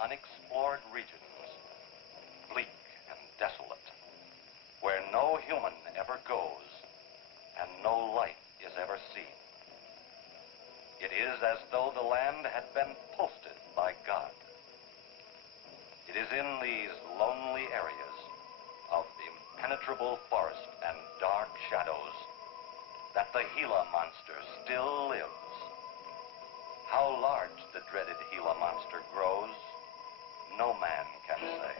unexplored regions, bleak and desolate, where no human ever goes and no light is ever seen. It is as though the land had been posted by God. It is in these lonely areas of impenetrable forest and dark shadows that the Gila Monster still lives. How large the dreaded Gila Monster grows, no man can say.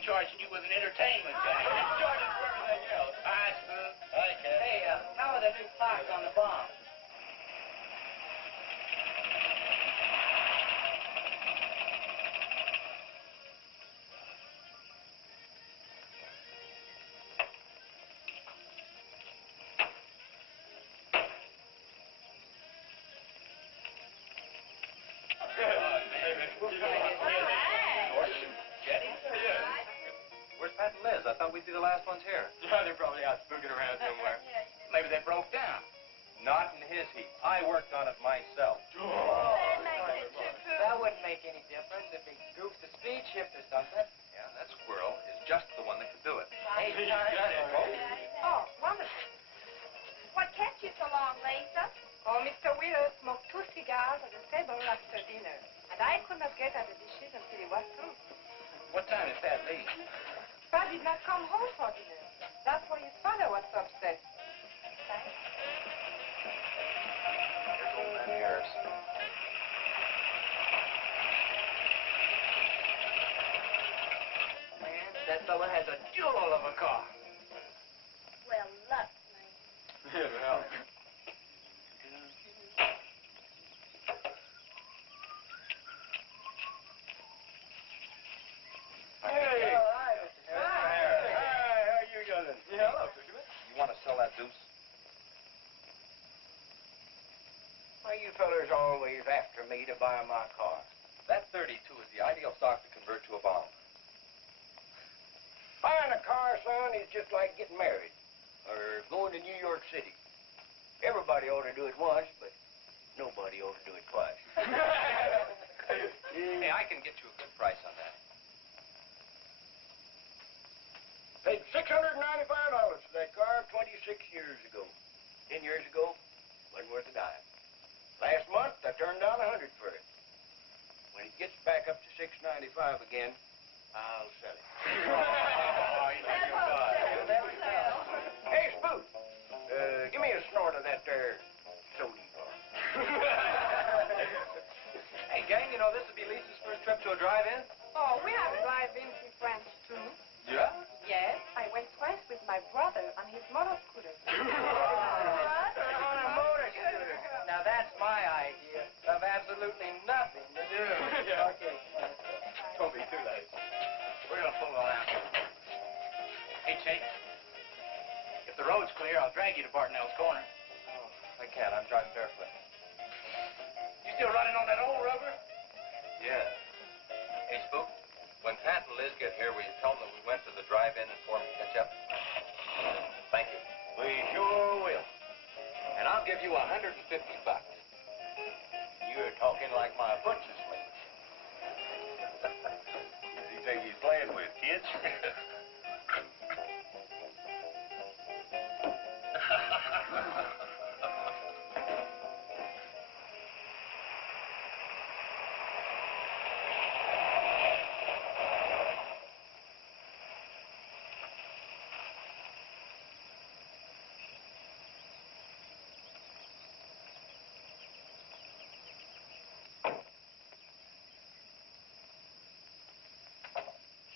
Charging you with an entertainment guy. Charging for everything else. Hi, Spook. Hi, Ken. Hey, how are the new clocks on the bomb? Where's Pat and Liz? I thought we'd be the last ones here. Yeah, they're probably out spooking around somewhere. Maybe they broke down. Not in his heat. I worked on it myself. That wouldn't make any difference if he goofed the speed shift or something. Yeah, that squirrel is just the one that could do it. Hey, Oh, wonderful. What kept you so long, Lisa? Oh, Mr. Wheeler smoked 2 cigars at the table after dinner, and I could not get at the dishes until he was through. What time did Pat leave? Pat did not come home for dinner. That's why his father was so upset. Here's old man Harris. Man, that fella has a jewel of a car. Well, luck, man. Yeah, well. Hey! Oh, hi, Mr. Harris. Hi, how you doing? Yeah, hello, Fisherman. You want to sell that deuce? Why, you fellers always after me to buy my car. That 32 is the ideal stock to convert to a bomb. Buying a car, son, is just like getting married or going to New York City. Everybody ought to do it once, but nobody ought to do it twice. Hey, I can get you a good price on that. Paid $695 for that car 26 years ago. 10 years ago, wasn't worth a dime. Last month, I turned down $100 for it. When it gets back up to $695 again, I'll sell it. Oh, he's like your boss. Hey, Spook, give me a snort of that there sody bar. Hey, gang, you know, this would be Lisa's first trip to to a drive-in? Oh, we have drive-ins in France, too. Yeah? Yes, I went twice with my brother on his motor scooter. On a motor scooter. Now, that's my idea of absolutely nothing to do. Yeah. Okay. Don't be too late. We're going to pull it all out. Hey, Chase. If the road's clear, I'll drag you to Bartonell's corner. Oh, I can't. I'm driving barefoot. You still running on that old rubber? Yeah. Hey, Spook, when Pat and Liz get here, will you tell them that we went to the drive-in and formed a catch-up? Thank you. We sure will. And I'll give you $150. You're talking like my butcher slave. Who's he think he's playing with, kids?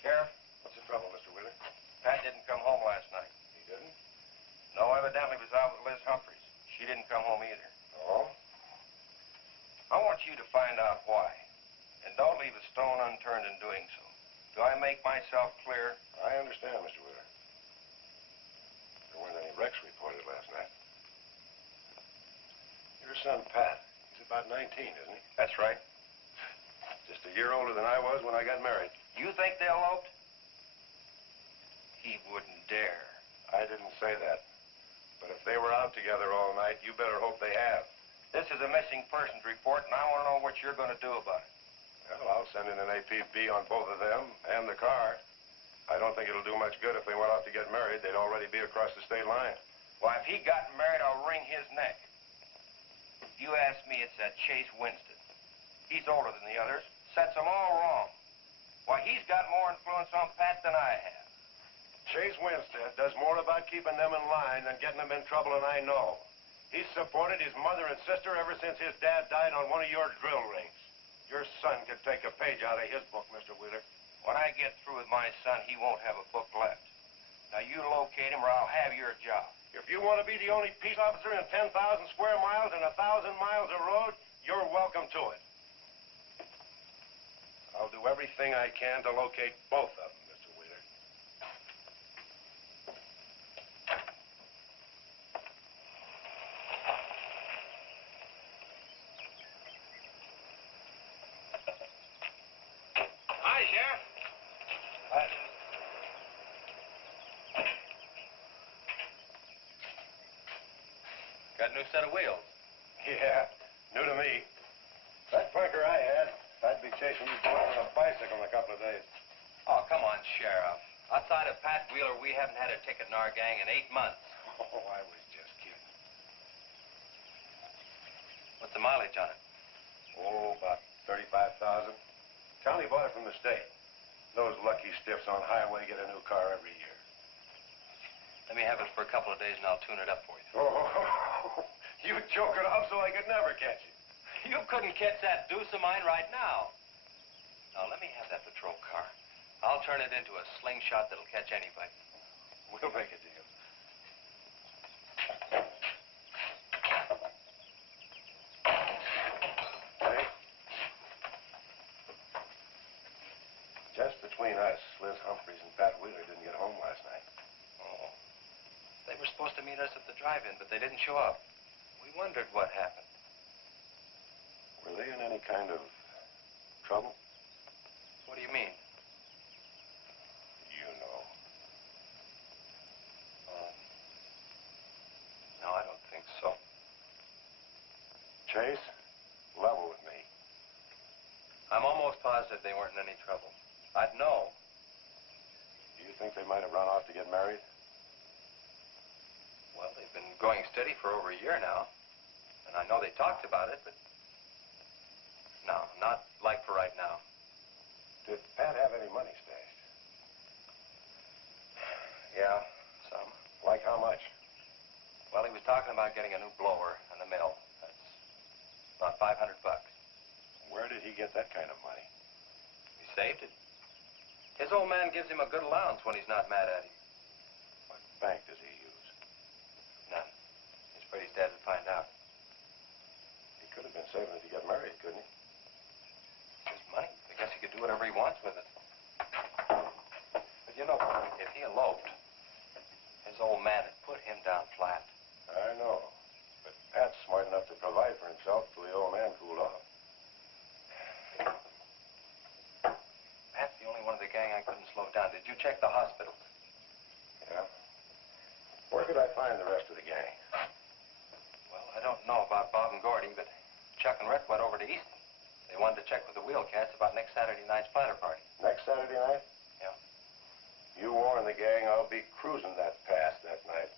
Sheriff, What's the trouble, Mr. Wheeler? Pat didn't come home last night. He didn't? No, evidently was out with Liz Humphreys. She didn't come home either. Oh? I want you to find out why. And don't leave a stone unturned in doing so. Do I make myself clear? I understand, Mr. Wheeler. There weren't any wrecks reported last night. Your son, Pat, he's about 19, isn't he? That's right. Just a year older than I was when I got married. You think they eloped? He wouldn't dare. I didn't say that. But if they were out together all night, you better hope they have. This is a missing persons report, and I want to know what you're going to do about it. Well, I'll send in an APB on both of them and the car. I don't think it'll do much good if they went out to get married. They'd already be across the state line. Why, if he got married, I'll wring his neck. You ask me, it's that Chase Winstead. He's older than the others. Sets them all wrong. Why, he's got more influence on Pat than I have. Chase Winstead does more about keeping them in line than getting them in trouble, and I know. He's supported his mother and sister ever since his dad died on one of your drill rigs. Your son could take a page out of his book, Mr. Wheeler. When I get through with my son, he won't have a book left. Now, you locate him or I'll have your job. If you want to be the only peace officer in 10,000 square miles and 1,000 miles of road, you're welcome to it. I'll do everything I can to locate both of them, Mr. Wheeler. Hi, Sheriff. Got a new set of wheels. Yeah, new to me. That clunker I had, I'd be chasing you boys on a bicycle in a couple of days. Oh, come on, Sheriff. Outside of Pat Wheeler, we haven't had a ticket in our gang in 8 months. Oh, I was just kidding. What's the mileage on it? Oh, about 35,000. County bought it from the state. Those lucky stiffs on highway get a new car every year. Let me have it for a couple of days and I'll tune it up for you. Oh, you choke it off so I could never catch it. You couldn't catch that deuce of mine right now. Now, let me have that patrol car. I'll turn it into a slingshot that'll catch anybody. We'll make a deal. Hey? Just between us, Liz Humphreys and Pat Wheeler didn't get home last night. Oh. They were supposed to meet us at the drive-in, but they didn't show up. We wondered what happened. Were they in any kind of trouble? What do you mean? You know. No, I don't think so. Chase, level with me. I'm almost positive they weren't in any trouble. I'd know. Do you think they might have run off to get married? Well, they've been going steady for over a year now. And I know they talked about it, but... No, not like for right now. Did Pat have any money stashed? Yeah, some. Like how much? Well, he was talking about getting a new blower and the mill. That's about $500. Where did he get that kind of money? Saved it. His old man gives him a good allowance when he's not mad at him. What bank does he use? None. He's afraid his dad would find out. He could have been saving it to get married, couldn't he? It's his money. I guess he could do whatever he wants with it. But you know, if he eloped, his old man had put him down flat. I know. But Pat's smart enough to provide for himself till the old man cooled off. Pat's the only one of the gang I couldn't slow down. Did you check the hospitals? Yeah. Where could I find the rest of the gang? Well, I don't know about Bob and Gordy, but Chuck and Rhett went over to Easton. They wanted to check with the Wheelcats about next Saturday night's splatter party. Next Saturday night? Yeah. You warn the gang I'll be cruising that pass that night.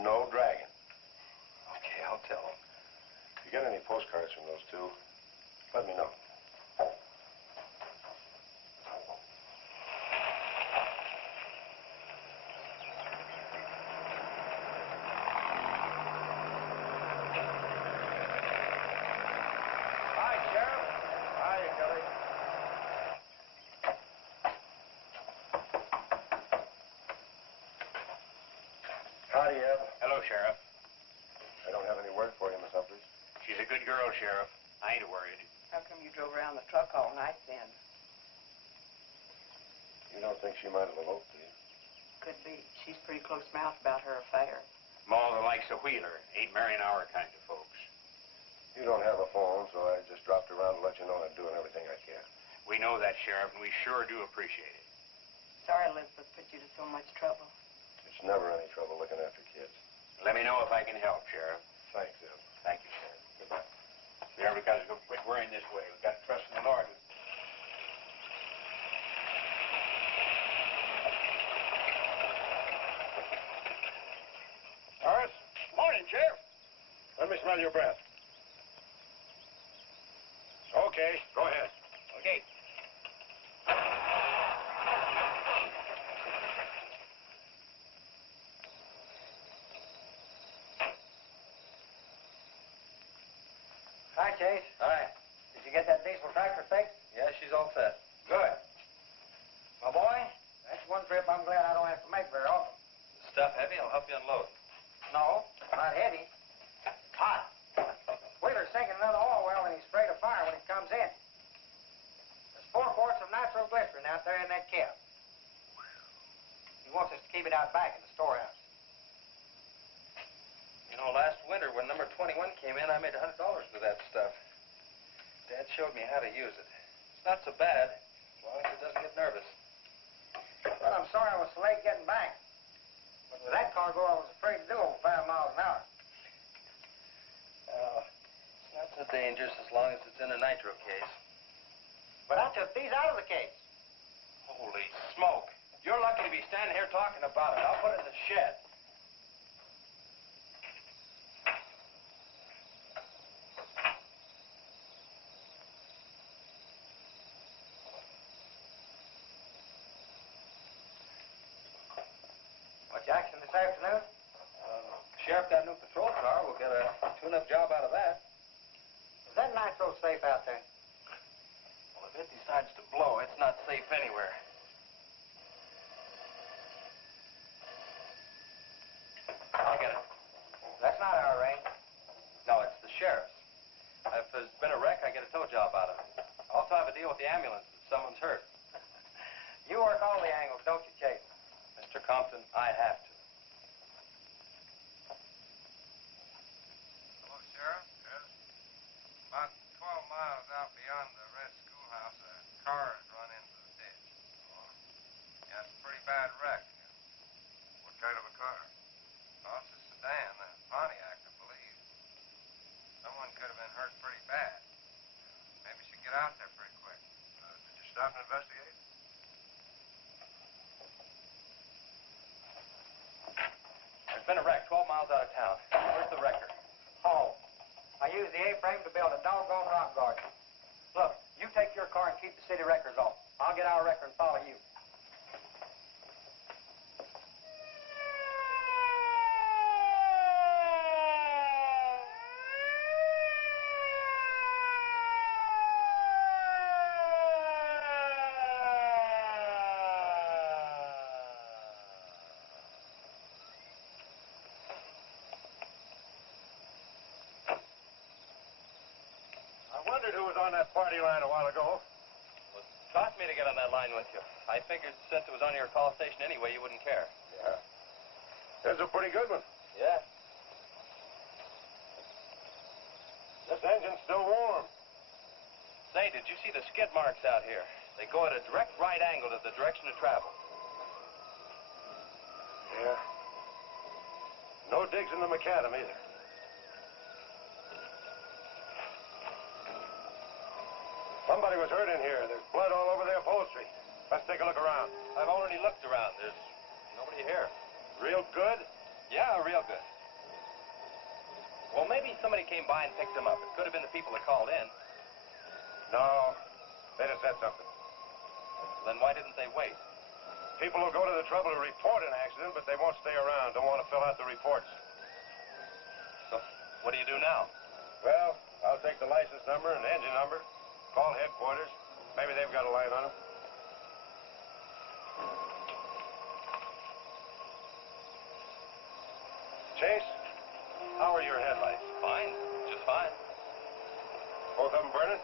No dragging. Okay, I'll tell them. If you get any postcards from those two, let me know. Hi, Sheriff. Hiya, Kelly. Howdy, Eb. Hello, Sheriff. I don't have any word for you, Miss Humphries. She's a good girl, Sheriff. I ain't worried. How come you drove around the truck all night then? You don't think she might have eloped, do you? Could be. She's pretty close-mouthed about her affair. Ma that likes a wheeler ain't marrying our kind of folks. You don't have a phone, so I just dropped around to let you know I'm doing everything I can. We know that, Sheriff, and we sure do appreciate it. Sorry Elizabeth put you to so much trouble. It's never any trouble looking after kids. Let me know if I can help, Sheriff. Thanks, Eb. Thank you, Sheriff. Goodbye. We everybody's going to quit worrying this way. We've got to trust in the Lord. Horace? Morning, Sheriff. Let me smell your breath. Okay, go ahead. Okay. Hi, Chase. Hi. Did you get that diesel tractor fixed? Yeah, she's all set. Good. Well, boy, that's one trip I'm glad I don't have to make very often. The stuff heavy? I'll help you unload. No, not heavy. It's hot. Wheeler's sinking another oil well and he sprayed a fire when it comes in. There's 4 quarts of nitroglycerin out there in that kit. He wants us to keep it out back in the storehouse. You know, last winter when number 21 came in, I made $100 with that stuff. Dad showed me how to use it. It's not so bad, as long as it doesn't get nervous. Well, I'm sorry I was so late getting back. But with that cargo, I was afraid to do over 5 miles an hour. It's not so dangerous as long as it's in a nitro case. But I took these out of the case. Holy smoke. You're lucky to be standing here talking about it. I'll put it in the shed. Much action this afternoon? Sheriff got a new patrol car. We'll get a tune-up job out of that. Is that nitro safe out there? Well, if it decides to blow, it's not safe anywhere. I'll get it. That's not our range. No, it's the sheriff's. If there's been a wreck, I get a tow job out of it. I also have a deal with the ambulance if someone's hurt. You work all the angles, don't you, Chase? Mr. Compton, I have to. Hello, Sheriff. Yes. About 12 miles out beyond the red schoolhouse, a car has run into the ditch. Oh. Yeah, it's a pretty bad wreck. What kind of a car? Oh, it's a sedan, a Pontiac, I believe. Someone could have been hurt pretty bad. Maybe we should get out there pretty quick. Did you stop and investigate? There's been a wreck 12 miles out of town. Where's the wrecker? Oh. I used the A-frame to build a doggone rock garden. Look, you take your car and keep the city wreckers off. I'll get our wrecker and follow you. wondered who was on that party line a while ago. Well, it cost me to get on that line with you. I figured since it was on your call station anyway, you wouldn't care. Yeah. That's a pretty good one. Yeah. This engine's still warm. Say, did you see the skid marks out here? They go at a direct right angle to the direction of travel. Yeah. No digs in the macadam either. Somebody was hurt in here. There's blood all over the upholstery. Let's take a look around. I've already looked around. There's nobody here. Real good? Yeah, real good. Well, maybe somebody came by and picked them up. It could have been the people that called in. No. They'd have said something. Then why didn't they wait? People will go to the trouble to report an accident, but they won't stay around. Don't want to fill out the reports. So, what do you do now? Well, I'll take the license number and engine number, call headquarters. Maybe they've got a line on them. Chase, how are your headlights? Fine. Just fine. Both of them burning?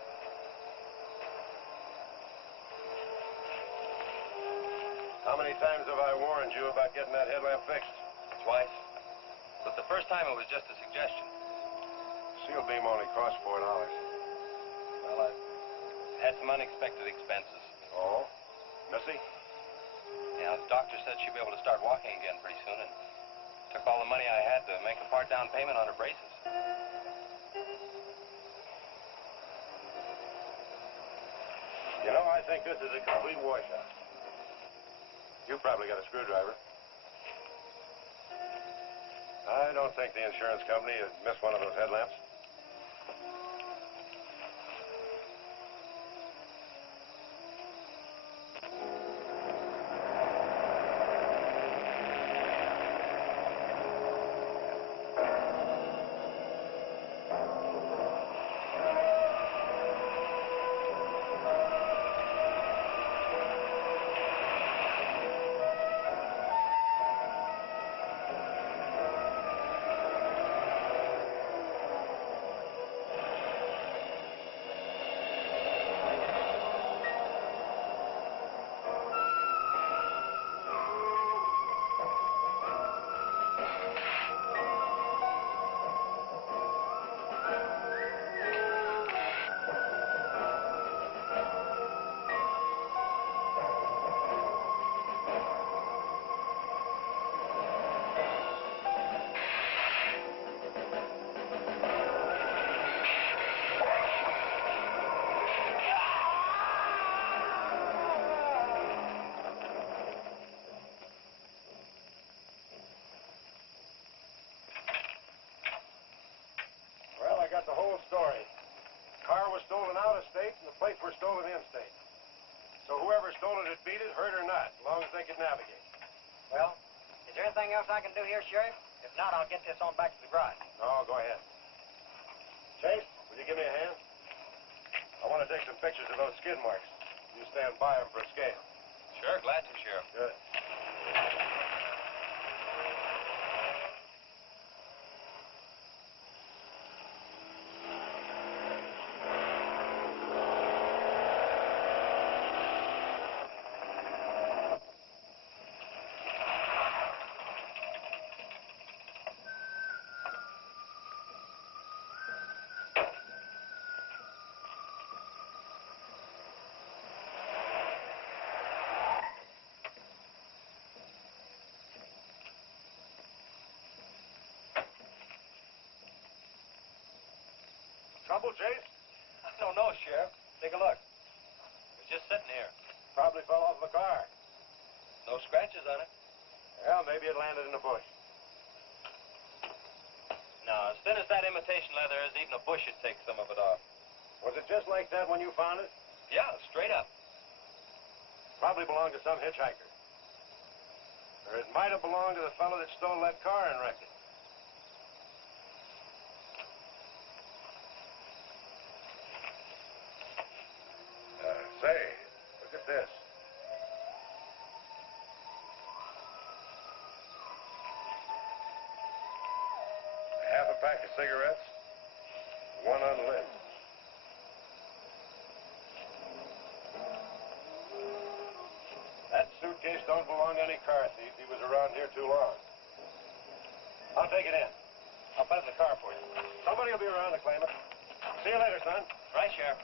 How many times have I warned you about getting that headlamp fixed? Twice. But the first time it was just a suggestion. Seal beam only costs $4. Well, I've had some unexpected expenses. Oh? Missy? Yeah, the doctor said she'd be able to start walking again pretty soon, and took all the money I had to make a part down payment on her braces. You know, I think this is a complete washout. You probably got a screwdriver. I don't think the insurance company would miss one of those headlamps. Got the whole story. The car was stolen out of state and the plates were stolen in state. So whoever stole it had beat it, hurt or not, as long as they could navigate. Well, is there anything else I can do here, Sheriff? If not, I'll get this on back to the garage. No, go ahead. Chase, will you give me a hand? I want to take some pictures of those skid marks. You stand by them for a scale. Sure, glad to, Sheriff. Good. Trouble, Chase? I don't know, Sheriff. Take a look. It's just sitting here. Probably fell off the car. No scratches on it. Well, maybe it landed in a bush. No, as thin as that imitation leather is, even a bush would take some of it off. Was it just like that when you found it? Yeah, straight up. Probably belonged to some hitchhiker. Or it might have belonged to the fellow that stole that car and wrecked it. Say, look at this. Half a pack of cigarettes, one unlit. belong to any car thief. He was around here too long. I'll take it in. I'll put it in the car for you. Somebody will be around to claim it. See you later, son. Right, Sheriff.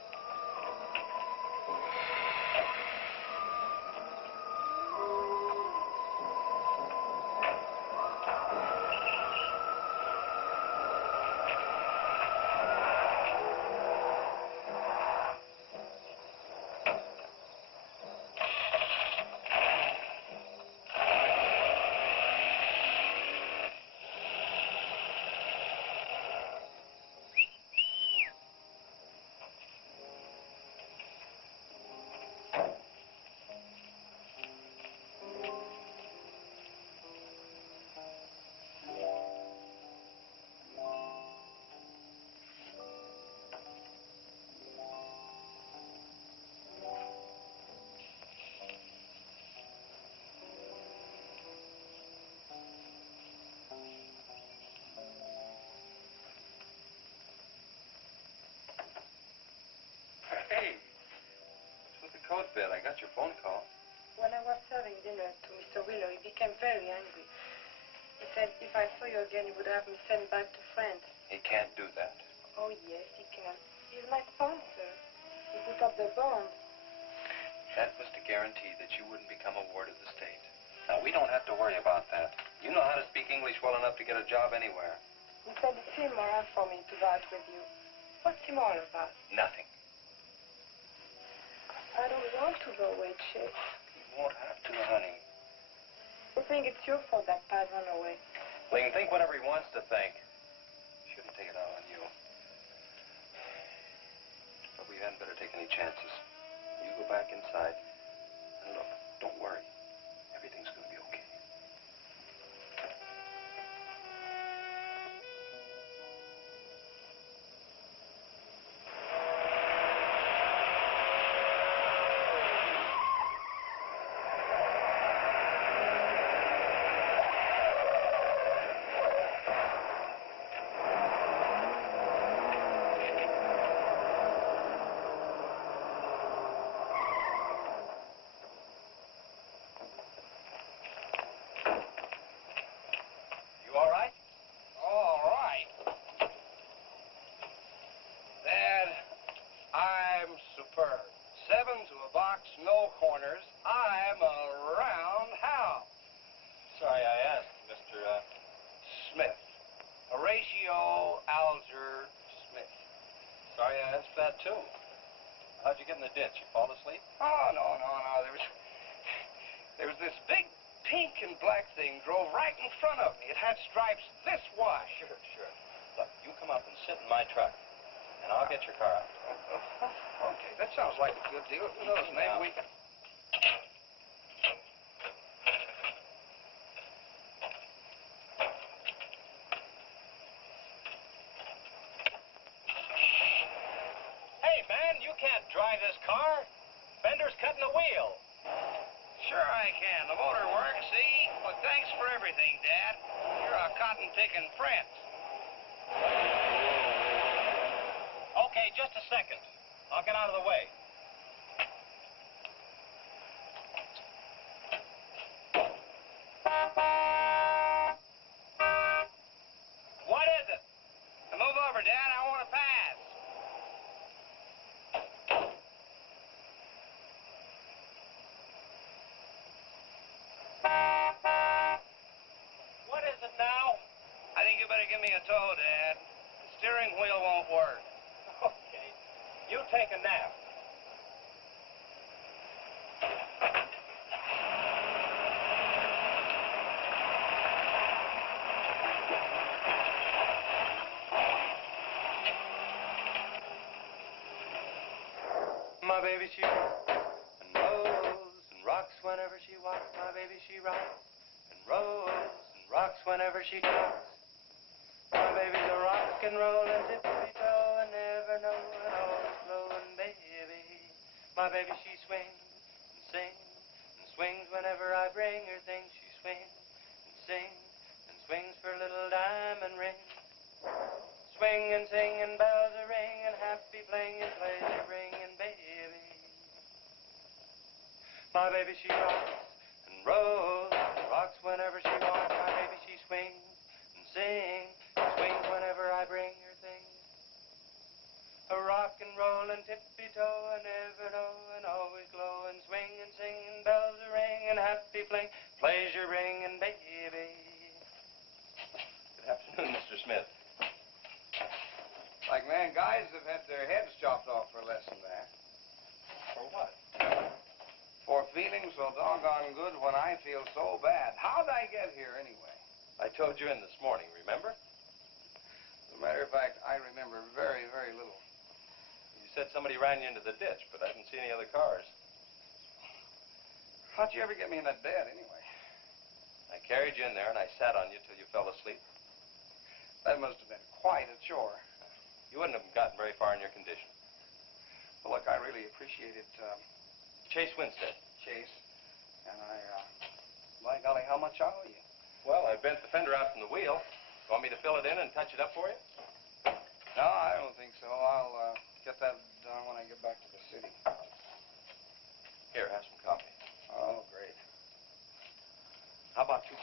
Hey, what's with the coat bed? I got your phone call. When I was serving dinner to Mr. Wheeler, he became very angry. He said if I saw you again, he would have me sent back to France. He can't do that. Oh, yes, he can. He's my sponsor. He put up the bond. That was to guarantee that you wouldn't become a ward of the state. Now, we don't have to worry about that. You know how to speak English well enough to get a job anywhere. He said it's immoral for me to go out with you. What's immoral about? Nothing. I don't want to go away, Chase. You won't have to, honey. I think it's your fault that Paz ran away. Well, he can think whatever he wants to think. Shouldn't take it out on you. But we hadn't better take any chances. You go back inside. And look, don't worry. Everything's going to be okay. Superb. 7 to a box, no corners. I'm a roundhouse. Sorry I asked, Mr. Smith. Horatio Alger Smith. Sorry I asked that, too. How'd you get in the ditch? You fall asleep? Oh, no. There was this big pink and black thing drove right in front of me. It had stripes this wide. Sure. Look, you come up and sit in my truck, and I'll get your car out. Okay, that sounds like a good deal. Who knows, maybe we can... Hey, man, you can't drive this car. Bender's cutting the wheel. Sure I can. The motor works, see? Well, thanks for everything, Dad. You're a cotton-picking friend. Okay, just a second. I'll get out of the way. What is it? Now move over, Dad. I want to pass. What is it now? I think you better give me a tow, Dad. The steering wheel won't work. Okay. You take a nap. My baby, she rocks and rolls and rocks whenever she walks. My baby, she rocks and rolls and rocks whenever she talks. My baby's a rock and rollin', tippy-toe and never knowin', always flowin' baby. My baby, she swings and sings and swings whenever I bring her things. She swings and sings and swings for a little diamond ring. Swing and sing and bells a ring and happy playing and pleasure bringing baby. My baby, she rocks and rolls whenever she walks. My baby, she swings and sings. Swings whenever I bring her things. A rock and roll and tippy-toe and ever know and always glow and swing and sing and bells a ring and happy fling. Pleasure bringing baby. Good afternoon, Mr. Smith. Like man, guys have had their heads chopped off for less than that. For what? For feeling so doggone good when I feel so bad. How'd I get here anyway? I told you in this morning, remember? As a matter of fact, I remember very, very little. You said somebody ran you into the ditch, but I didn't see any other cars. How'd you ever get me in that bed anyway? I carried you in there and I sat on you till you fell asleep. That must have been quite a chore. You wouldn't have gotten very far in your condition. Well, look, I really appreciate it, Chase Winstead. Chase. And by golly, how much I owe you? Well, I bent the fender out from the wheel. Want me to fill it in and touch it up for you? No, I don't think so. I'll get that done when I get back to the city. Here, have some coffee. Oh, great. How about $2?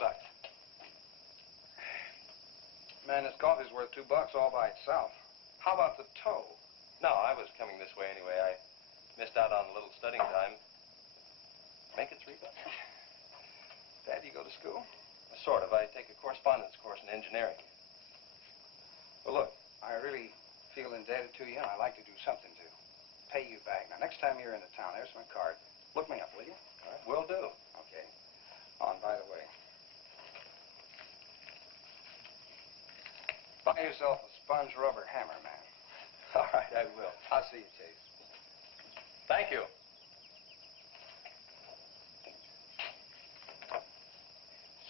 Man, this coffee's worth $2 all by itself. How about the tow? No, I was coming this way anyway. I missed out on a little studying time. Make it $3. Dad, you go to school? Sort of. I take a correspondence course in engineering. Well, look, I really feel indebted to you, and I'd like to do something to pay you back. Now, next time you're in the town, there's my card. Look me up, will you? All right, will do. Okay. Oh, and by the way, buy yourself a sponge rubber hammer, man. All right, I will. I'll see you, Chase. Thank you.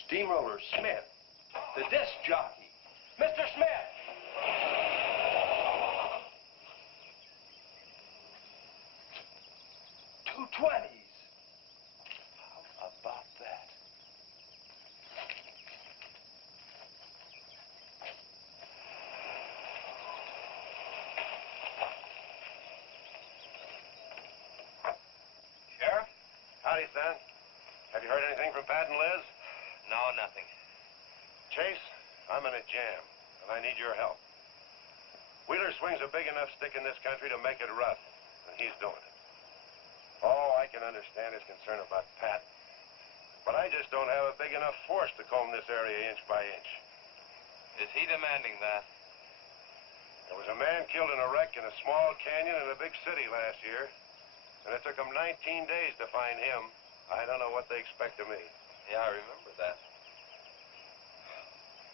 Steamroller Smith, the disc jockey. Mr. Smith! 220s. How about that? Sheriff? Howdy, son. Have you heard anything from Pat and Liz? No, nothing. Chase, I'm in a jam, and I need your help. Wheeler swings a big enough stick in this country to make it rough, and he's doing it. Oh, I can understand his concern about Pat, but I just don't have a big enough force to comb this area inch by inch. Is he demanding that? There was a man killed in a wreck in a small canyon in a big city last year, and it took them 19 days to find him. I don't know what they expect of me. Yeah, I remember that.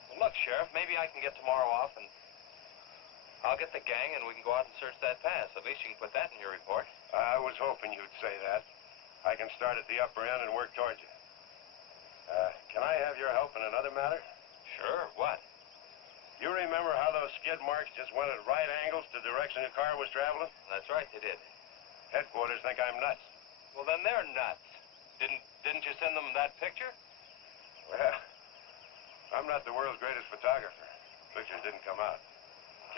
Well, look, Sheriff, maybe I can get tomorrow off and I'll get the gang and we can go out and search that pass. At least you can put that in your report. I was hoping you'd say that. I can start at the upper end and work towards you. Can I have your help in another matter? Sure, what? You remember how those skid marks just went at right angles to the direction the car was traveling? That's right, they did. Headquarters think I'm nuts. Well, then they're nuts. Didn't you send them that picture? Well, I'm not the world's greatest photographer. Pictures didn't come out.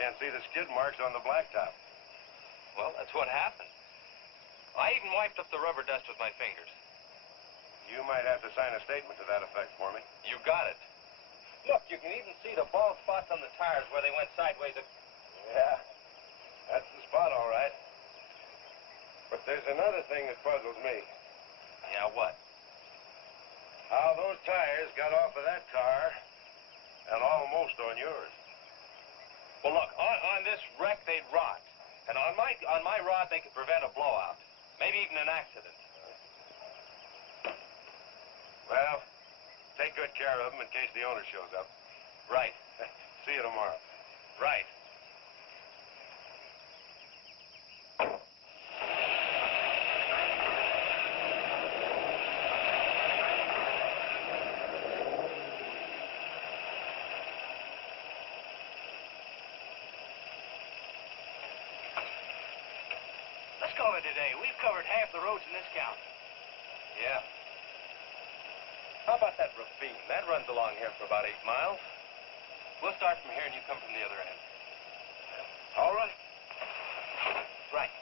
Can't see the skid marks on the blacktop. Well, that's what happened. I even wiped up the rubber dust with my fingers. You might have to sign a statement to that effect for me. You got it. Look, you can even see the bald spots on the tires where they went sideways. Yeah, that's the spot, all right. But there's another thing that puzzles me. Yeah, what? How those tires got off of that car and almost on yours. Well, look, on this wreck, they'd rot. And on my rod, they could prevent a blowout. Maybe even an accident. Well, take good care of them in case the owner shows up. Right. See you tomorrow. Right. Let's call it a day. We've covered half the roads in this county. Yeah. How about that ravine? That runs along here for about 8 miles. We'll start from here and you come from the other end. All right. Right.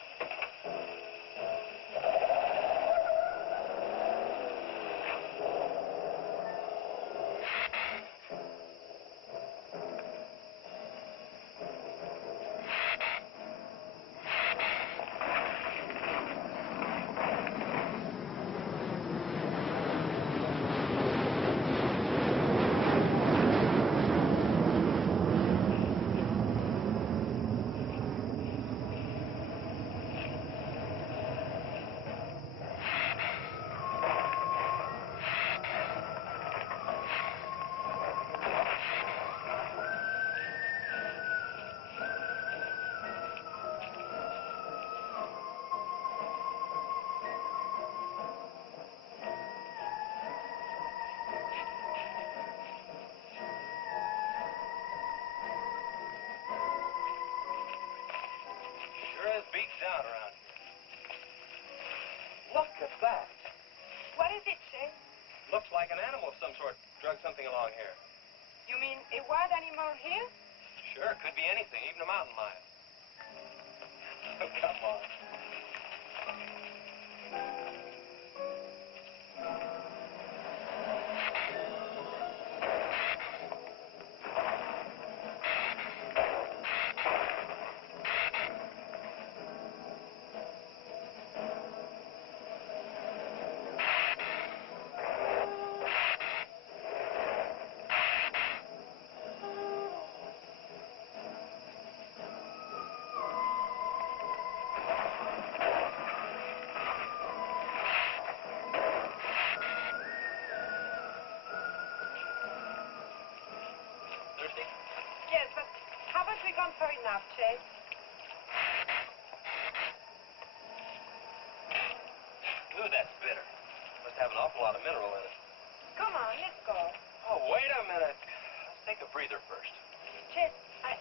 beat down around here. Look at that. What is it, Chase? Looks like an animal of some sort drug something along here. You mean a wild animal here? Sure, could be anything, even a mountain lion. Oh, come on. Yes, but how about we gone far enough, Chase? Ooh, that's bitter. Must have an awful lot of mineral in it. Come on, let's go. Oh, wait a minute. Let's take a breather first. Chase, I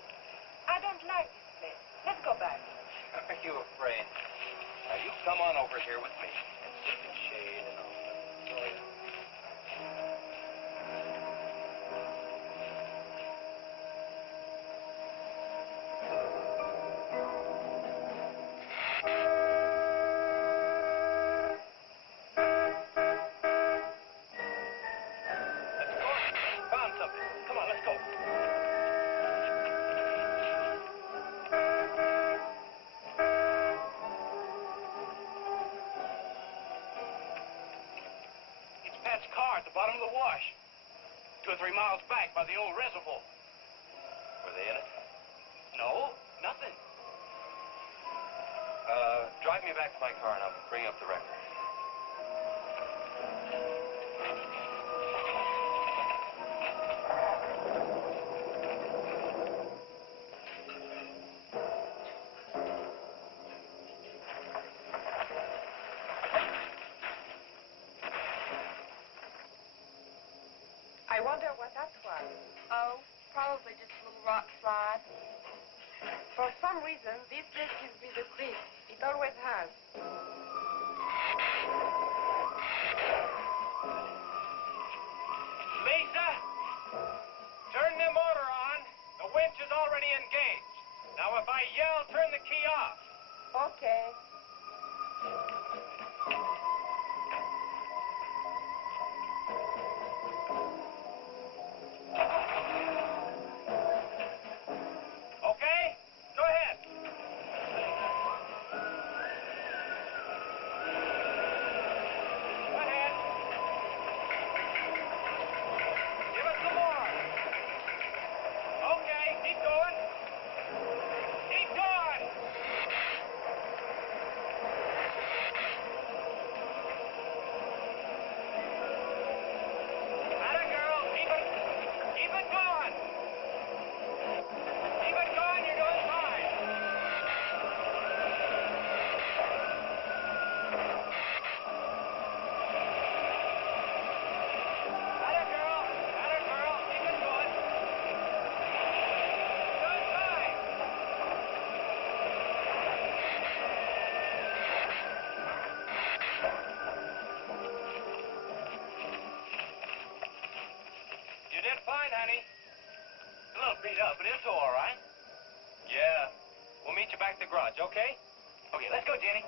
don't like this place. Let's go back. Are you afraid? Now, you come on over here with me and sit in the shade and I'll show you. Found something. Come on, let's go. It's Pat's car at the bottom of the wash. 2 or 3 miles back by the old reservoir. Were they in it? No, nothing. Drive me back to my car and I'll bring up the record. I wonder what that was. Oh, probably just a little rock slide. For some reason, this place gives me the creep. It always has. Lisa, turn the motor on. The winch is already engaged. Now, if I yell, turn the key off. Okay. Okay? Go ahead. Go ahead. Give us some more. Okay, keep going. Keep going. Atta girl, keep it going. Keep it going, you're doing fine. Atta girl, keep it going. Doing fine. You did fine, honey. A little beat up, but it's all right. Yeah. We'll meet you back at the garage, okay? Okay, let's go, Jenny.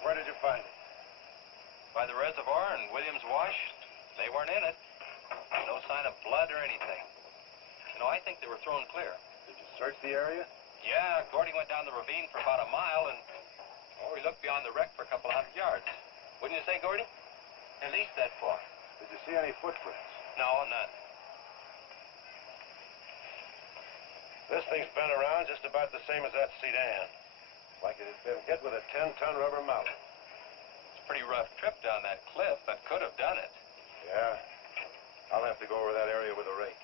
Where did you find it? By the reservoir and Williams Wash, they weren't in it. No sign of blood or anything. You know, I think they were thrown clear. Did you search the area? Yeah, Gordy went down the ravine for about a mile, and we looked beyond the wreck for a couple of 100 yards. Wouldn't you say, Gordy? At least that far. Did you see any footprints? No, none. This thing's been around just about the same as that sedan. Like it had been hit with a 10-ton rubber mallet. It's a pretty rough trip down that cliff, but could have done it. Yeah. I'll have to go over that area with a rake.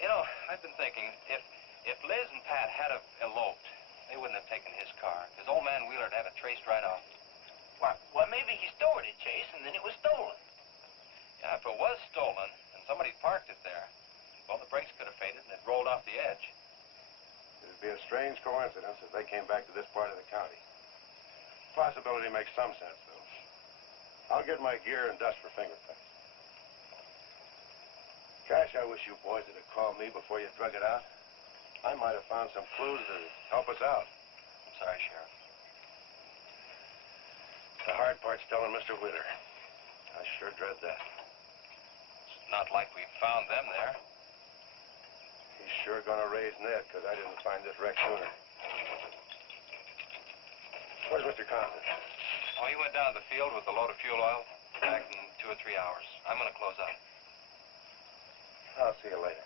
You know, I've been thinking, if Liz and Pat had have eloped, they wouldn't have taken his car, because old man Wheeler'd have it traced right off. Well, maybe he stored it, Chase, and then it was stolen. Yeah, if it was stolen, and somebody parked it there, well, the brakes could have faded and it rolled off the edge. It'd be a strange coincidence if they came back to this part of the county. Possibility makes some sense, though. I'll get my gear and dust for fingerprints. Gosh, I wish you boys would have called me before you drug it out. I might have found some clues to help us out. I'm sorry, Sheriff. The hard part's telling Mr. Wheeler. I sure dread that. It's not like we found them there. He's sure gonna raise Ned, because I didn't find this wreck sooner. Where's Mr. Compton? Oh, he went down to the field with a load of fuel oil. Back in 2 or 3 hours. I'm gonna close up. I'll see you later.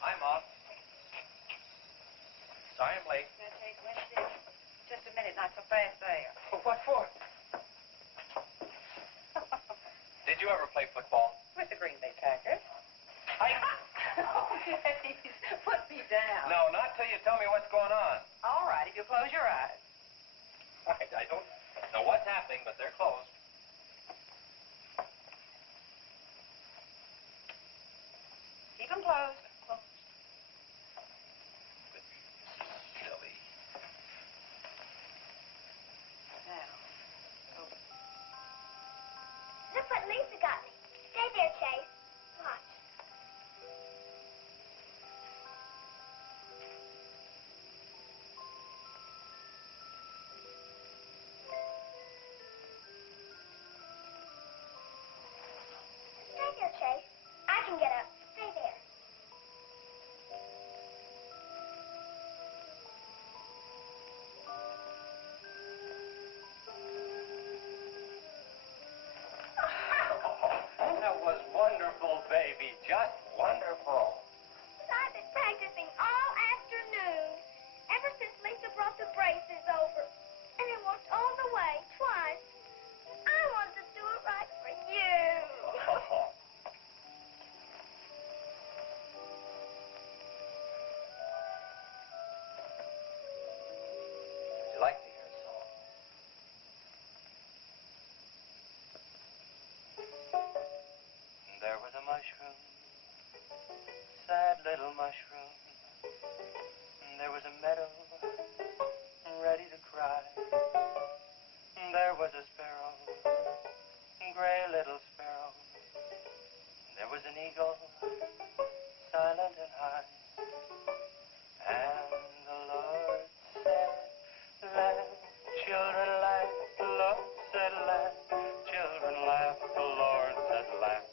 Hi, Mom. Sorry I'm late. Now, Chase Winstead, just a minute, not so fast there. What for? Did you ever play football? With the Green Bay Packers. I... Oh, please, put me down. No, not till you tell me what's going on. All right, if you close your eyes. I don't know what's happening, but they're closed. Keep them closed. Silly. Now, open. Look what Lisa got me. Stay there, Chase. Watch. Stay there, Chase. I can get up. Stay there. That was wonderful, baby. Just wonderful. I've been practicing all afternoon. Ever since Lisa brought the braces over. And it worked all the way, twice. I wanted to do it right for you. Would you like to hear a song? There was a mushroom, sad little mushroom. There was a meadow, ready to cry. There was a sparrow, gray little sparrow. There was an eagle, silent and high. And the Lord said, laugh, children laugh. The Lord said, laugh, children laugh. The Lord said, laugh,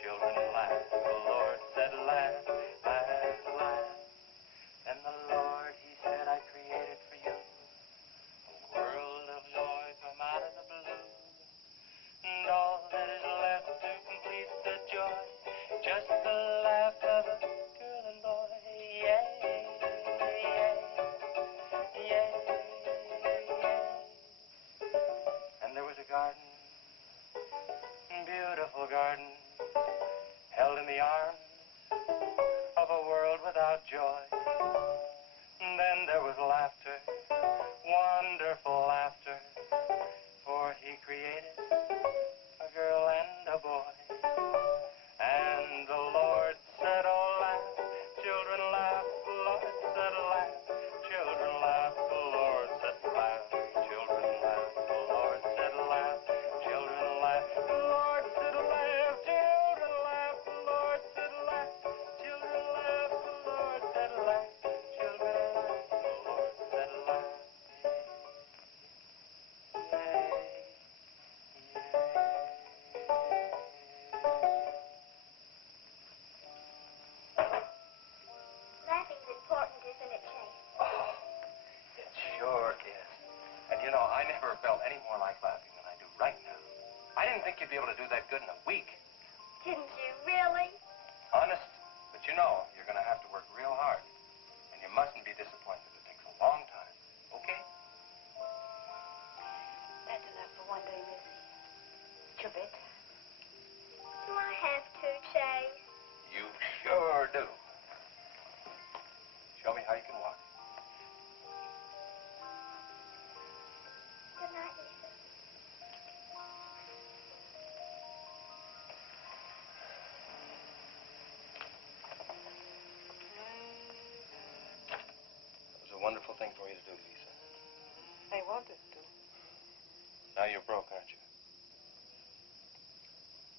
children laugh. The Lord said, laugh, laugh, laugh. any more like laughing than I do right now. I didn't think you'd be able to do that good in a week. Didn't you really? Honest. But you know, you're going to have to work real hard. And you mustn't be disappointed. It takes a long time. Okay? That's enough for one day, Missy. You bet. Do I have to, Chase? You sure do. Show me how you can walk. Good night, Lisa. It was a wonderful thing for you to do, Lisa. I wanted to. Now you're broke, aren't you?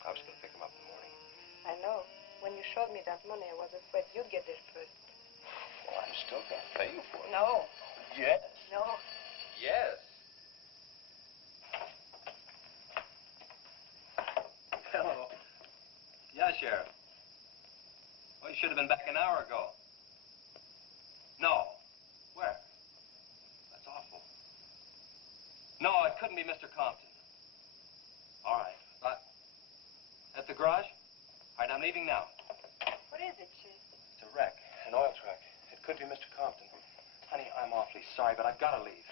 I was going to pick him up in the morning. I know. When you showed me that money, I was afraid you'd get there first. Well, I'm still going to pay you for it. No. Yes. No. Yes. Hello. Yeah, Sheriff. Well, you should have been back an hour ago. No. Where? That's awful. No, it couldn't be Mr. Compton. All right. At the garage? All right, I'm leaving now. What is it, Chase? It's a wreck, an oil truck. It could be Mr. Compton. Honey, I'm awfully sorry, but I've got to leave.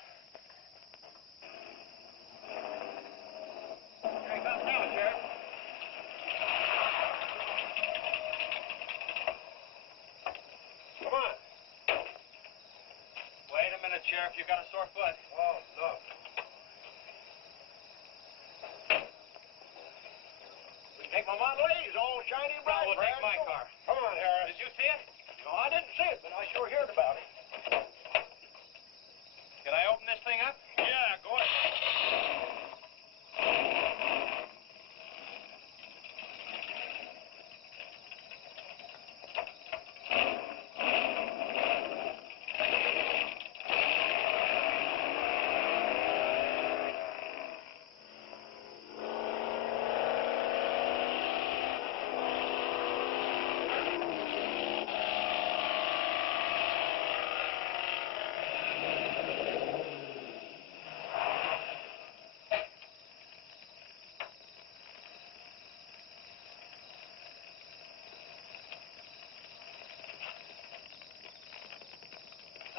Here he comes now, Sheriff. Come on. Wait a minute, Sheriff. You got a sore foot. Oh, no. Take my Model A, it's all shiny bright. No, we'll take my car. Come on, Harris. Did you see it? No, I didn't see it, but I sure heard about it. Can I open this thing up? Yeah, go ahead.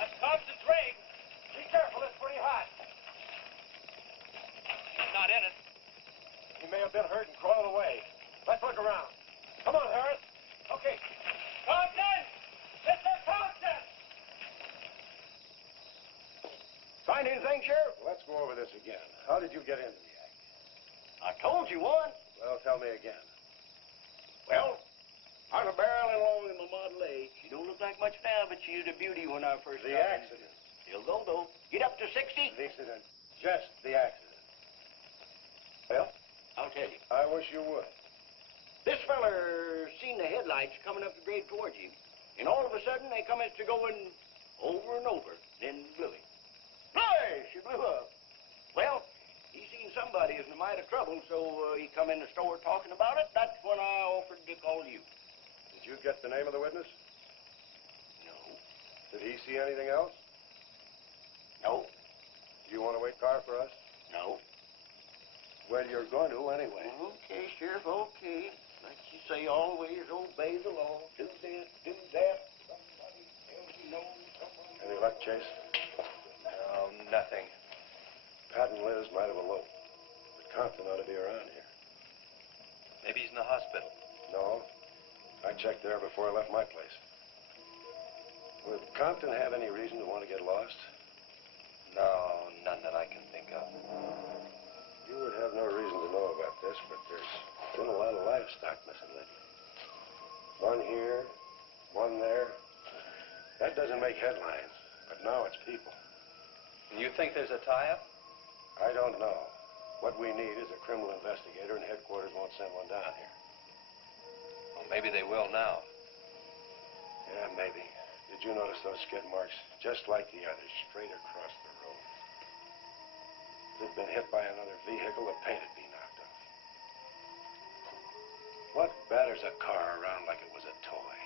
That's Compton's rig. Be careful, it's pretty hot. He's not in it. He may have been hurt and crawled away. Let's look around. Come on, Harris. Okay. Compton! Mr. Compton! Find anything, Sheriff? Let's go over this again. How did you get into the act? I told you once. Well, tell me again. Well, I was barreling along in my Model A. She don't look like much now, but she was a beauty when I first The got in. accident. You'll go, though. Get up to 60. The accident. Just the accident. Well, I'll tell you. I wish you would. This feller seen the headlights coming up the grade towards him, and all of a sudden they come to going over and over, then blew him. Hey, she blew up. Well, he seen somebody was in a mite of trouble, so he come in the store talking about it. That's when I offered to call you. Did you get the name of the witness? No. Did he see anything else? No. Do you want to wait car for us? No. Well, you're going to anyway. Okay, Sheriff, okay. Like you say, always obey the law. Do this, do that. Somebody tells you no, somebody... Any luck, Chase? No, nothing. Pat and Liz might have eloped, but Compton ought to be around here. Maybe he's in the hospital. No. I checked there before I left my place. Would Compton have any reason to want to get lost? No, none that I can think of. You would have no reason to know about this, but there's been a lot of livestock missing lately. One here, one there. That doesn't make headlines, but now it's people. You think there's a tie-up? I don't know. What we need is a criminal investigator, and headquarters won't send one down here. Well, maybe they will now. Yeah, maybe. Did you notice those skid marks? Just like the others, straight across the road. If they'd been hit by another vehicle, the paint would be knocked off. What batters a car around like it was a toy?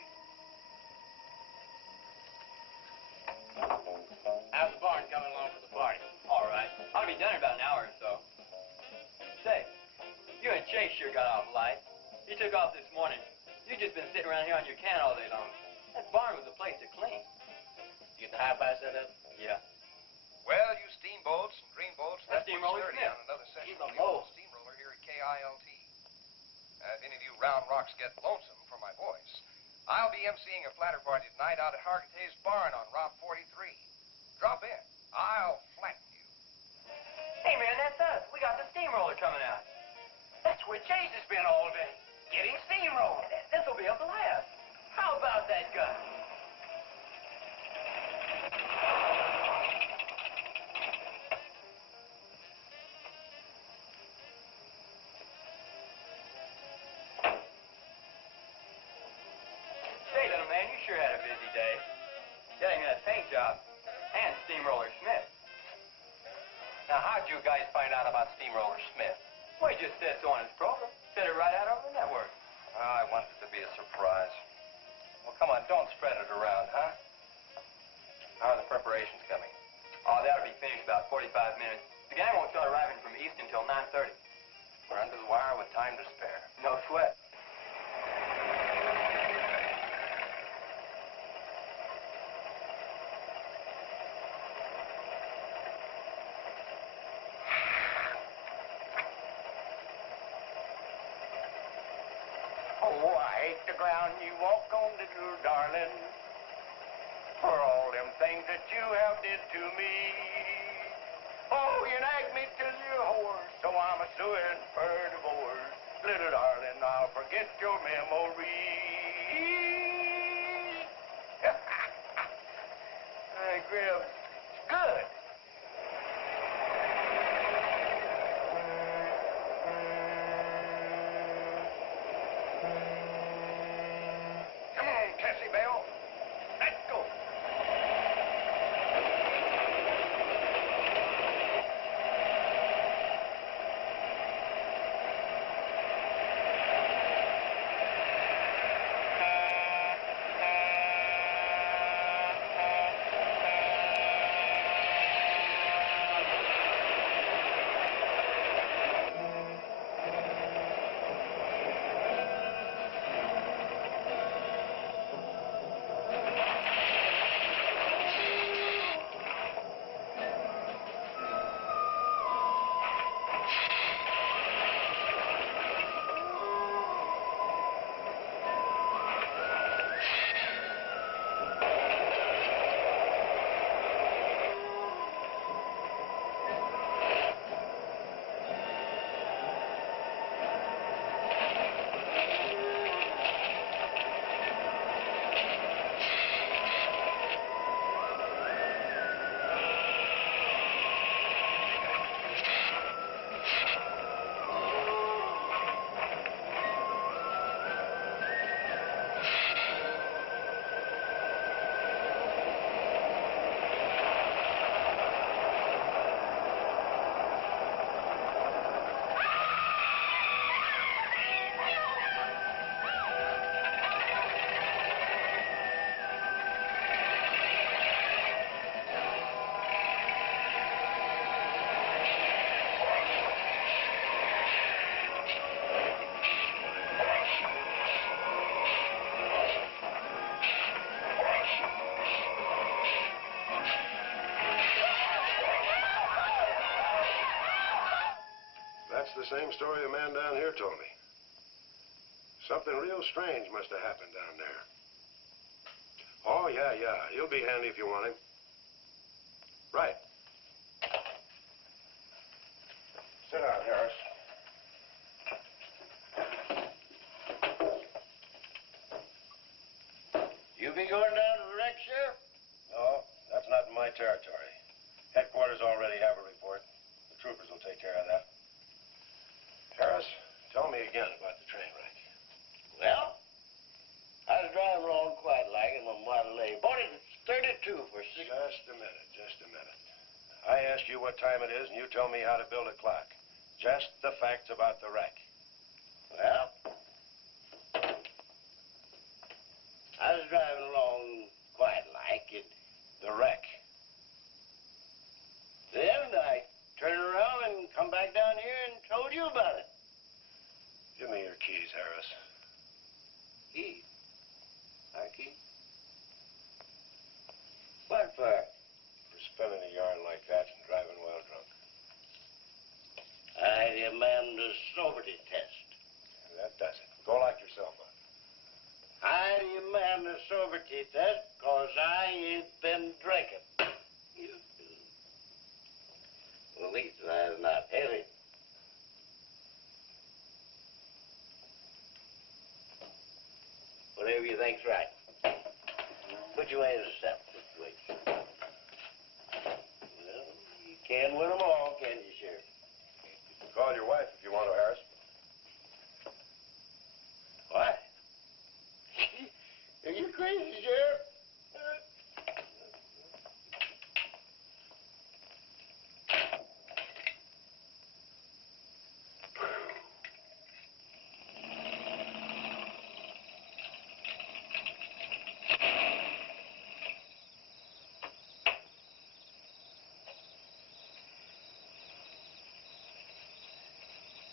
How's the barn coming along for the party? All right. Ought to be done in about an hour or so. Chase sure got off light. He took off this morning. You just been sitting around here on your can all day long. That barn was a place to clean. You get the high-fi set up? Yeah. Well, you steamboats and dreamboats, That that's steamroller sturdy Smith. on another session He's of a the old mo. steamroller here at KILT. If any of you round rocks get lonesome for my voice, I'll be emceeing a flatter party tonight out at Hargitay's barn on Romp 43. Drop in. I'll flatten you. Hey, man, that's us. We got the steamroller coming out. That's where Chase has been all day, getting steamrolled. This'll be a blast. How about that gun? Say, little man, you sure had a busy day. Getting that paint job and Steamroller Smith. Now, how'd you guys find out about Steamroller Smith? Well, he just said so on his program. Said it right out over the network. I wanted it to be a surprise. Well, come on, don't spread it around, huh? How are the preparations coming? Oh, that'll be finished about 45 minutes. The gang won't start arriving from east until 9:30. We're under the wire with time to spare. No sweat. Oh, I hate the ground you walk on, little darling, for all them things that you have did to me. Oh, you nagged me till you're hoarse, so I'm a suing for divorce. Little darling, I'll forget your memory. Hey, Grim, it's good. Come on, Cassie Bell. Let's go. That's the same story a man down here told me. Something real strange must have happened down there. Oh, yeah. He'll be handy if you want him. Right. Sit down, Harris. You be going down to the wreck, Sheriff? No, that's not in my territory. Headquarters already have a report. The troopers will take care of that. Harris, tell me again about the train wreck. Well, I was driving along quite like in my Model A. Bought it at 32 for $6. Just a minute. I ask you what time it is, and you tell me how to build a clock. Just the facts about the wreck. Well, I was driving along quite like it. The wreck. Then I turned around and come back down here and told you about it. she said, 'cause I ain't been drinking. At least I'm not heavy. Whatever you think's right. Put your way to the step. Put your way. Well, you can't win them all, can you, Sheriff? Call your wife if you want to, Harris. What? Are you crazy, Sheriff?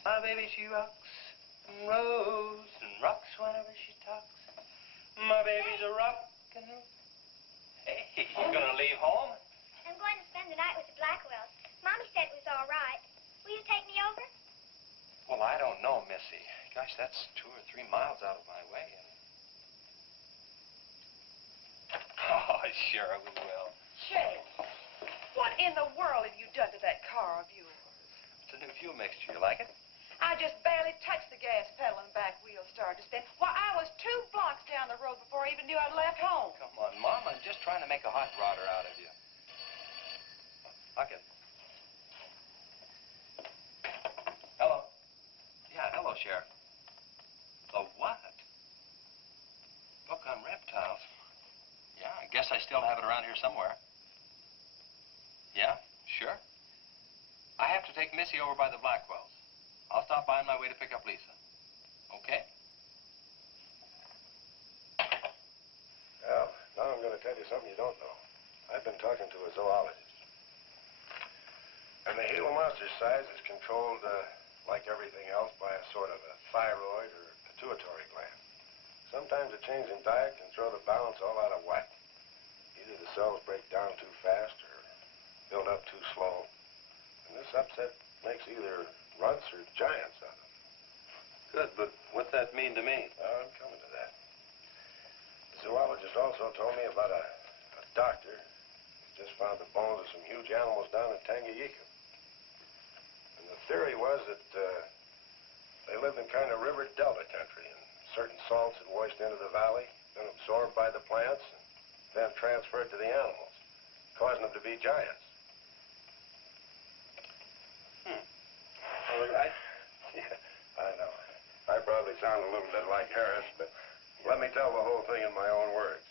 My baby, she rocks and rolls and rocks whenever she talks. My baby's a rockin'. Hey, you gonna leave home? I'm going to spend the night with the Blackwells. Mommy said it was all right. Will you take me over? Well, I don't know, Missy. Gosh, that's 2 or 3 miles out of my way. Oh, sure we will. Chase, what in the world have you done to that car of yours? It's a new fuel mixture. You like it? I just barely touched the gas pedal and the back wheel started to spin. Why, I was 2 blocks down the road before I even knew I'd left home. Come on, Mom. I'm just trying to make a hot rodder out of you. Okay. Hello. Yeah, hello, Sheriff. The what? Book on reptiles. Yeah, I guess I still have it around here somewhere. Yeah, sure. I have to take Missy over by the Blackwells. I'll stop by on my way to pick up Lisa. Okay? Well, now I'm going to tell you something you don't know. I've been talking to a zoologist. And the Gila Monster size is controlled, like everything else, by a sort of a thyroid or pituitary gland. Sometimes a change in diet can throw the balance all out of whack. Either the cells break down too fast or build up too slow. And this upset makes either runts or giants out of them. Good, but what's that mean to me? Well, I'm coming to that. The zoologist also told me about a doctor who just found the bones of some huge animals down in Tanganyika. And the theory was that they lived in kind of river delta country, and certain salts had washed into the valley, been absorbed by the plants, and then transferred to the animals, causing them to be giants. Well, yeah, I know. I probably sound a little bit like Harris, but let me tell the whole thing in my own words.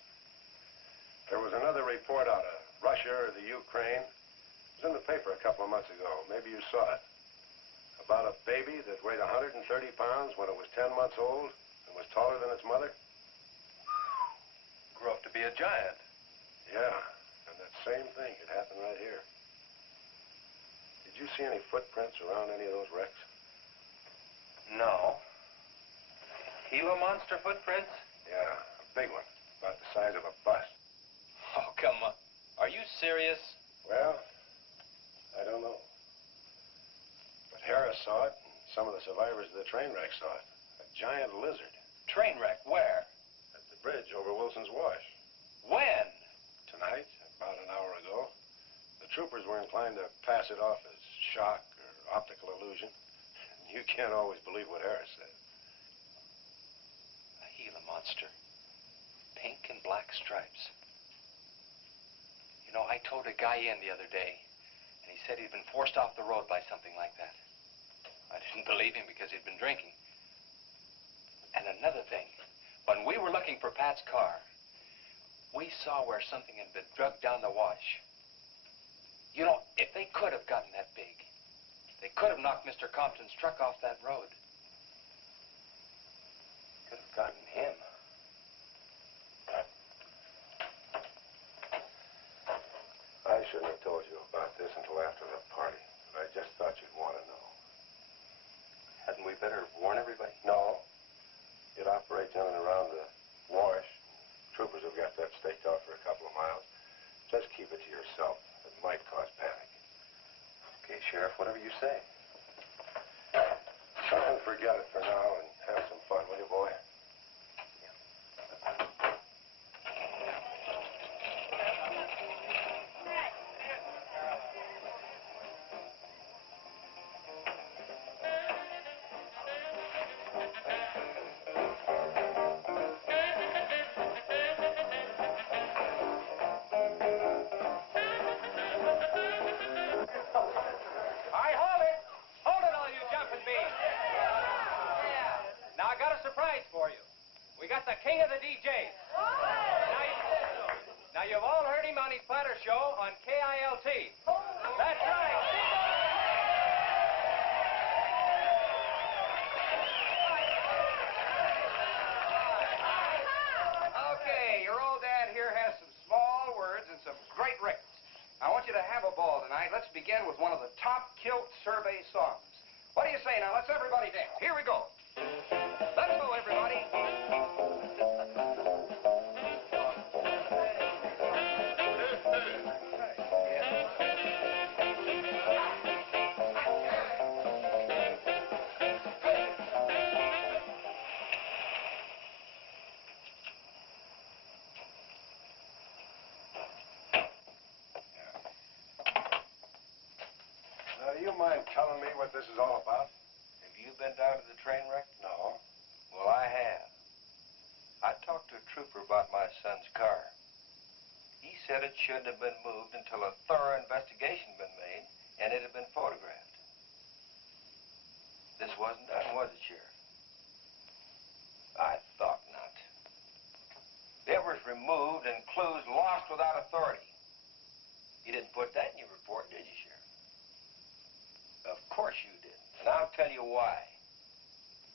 There was another report out of Russia or the Ukraine. It was in the paper a couple of months ago. Maybe you saw it. About a baby that weighed 130 pounds when it was 10 months old and was taller than its mother. Grew up to be a giant. Yeah, and that same thing could happen right here. Did you see any footprints around any of those wrecks? No. Gila Monster footprints? Yeah, a big one, about the size of a bus. Oh, come on. Are you serious? Well, I don't know. But Harris saw it, and some of the survivors of the train wreck saw it. A giant lizard. Train wreck? Where? At the bridge over Wilson's Wash. When? Tonight, about an hour ago. The troopers were inclined to pass it off as shock or optical illusion. You can't always believe what Harris said. A Gila Monster. Pink and black stripes. You know, I towed a guy in the other day, and he said he'd been forced off the road by something like that. I didn't believe him because he'd been drinking. And another thing, when we were looking for Pat's car, we saw where something had been drugged down the wash. You know, if they could have gotten that big, they could have knocked Mr. Compton's truck off that road. Could have gotten him. I shouldn't have told you about this until after the party, but I just thought you'd want to know. Hadn't we better warn everybody? No. It operates in and around the wash. Troopers have got that staked out for a couple of miles. Just keep it to yourself. It might cause panic. Okay, Sheriff, whatever you say. Try and forget it for now and have some fun, will you, boy? surprise for you. We got the king of the DJs. Now, you've all heard him on his platter show on KILT. That's right. Okay, your old dad here has some small words and some great records. I want you to have a ball tonight. Let's begin with one of the top kilt survey songs. What do you say now? Let's everybody dance. Here we go. Let's go, everybody. Now, do you mind telling me what this is all about? Have you been down to the train wreck? No. Well, I have. I talked to a trooper about my son's car. He said it shouldn't have been moved until a thorough investigation had been made and it had been photographed. This wasn't done, was it, Sheriff? I thought not. It was removed and clues lost without authority. You didn't put that in your report, did you, Sheriff? Of course you didn't. And I'll tell you why.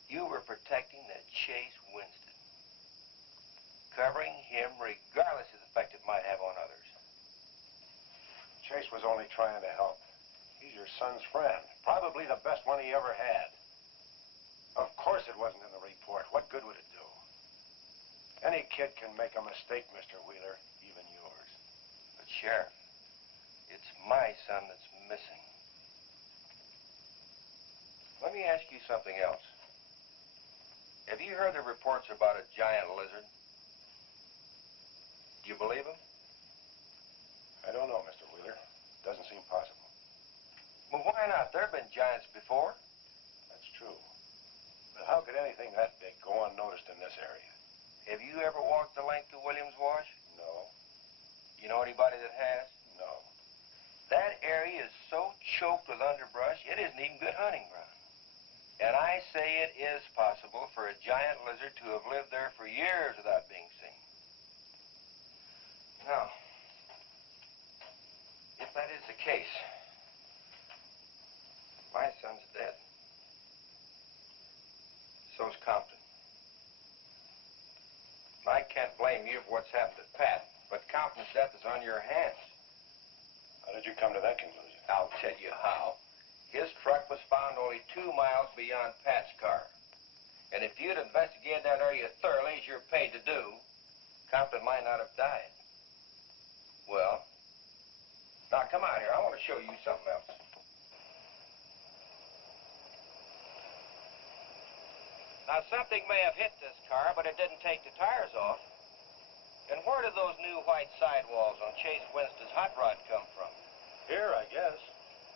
You were protecting that Chase Winstead. Covering him regardless of the effect it might have on others. Chase was only trying to help. He's your son's friend. Probably the best one he ever had. Of course it wasn't in the report. What good would it do? Any kid can make a mistake, Mr. Wheeler, even yours. But, Sheriff, it's my son that's missing. Let me ask you something else. Have you heard the reports about a giant lizard? Do you believe them? I don't know, Mr. Wheeler. Doesn't seem possible. Well, why not? There have been giants before. That's true. But how could anything that big go unnoticed in this area? Have you ever walked the length of Williams Wash? No. You know anybody that has? No. That area is so choked with underbrush, it isn't even good hunting ground. And I say it is possible for a giant lizard to have lived there for years without being seen. Now, if that is the case, my son's dead. So's Compton. I can't blame you for what's happened to Pat, but Compton's death is on your hands. How did you come to that conclusion? I'll tell you how. His truck was found only 2 miles beyond Pat's car. And if you'd investigated that area thoroughly, as you're paid to do, Compton might not have died. Well, now come out here. I want to show you something else. Now, something may have hit this car, but it didn't take the tires off. And where did those new white sidewalls on Chase Winstead's hot rod come from? Here, I guess.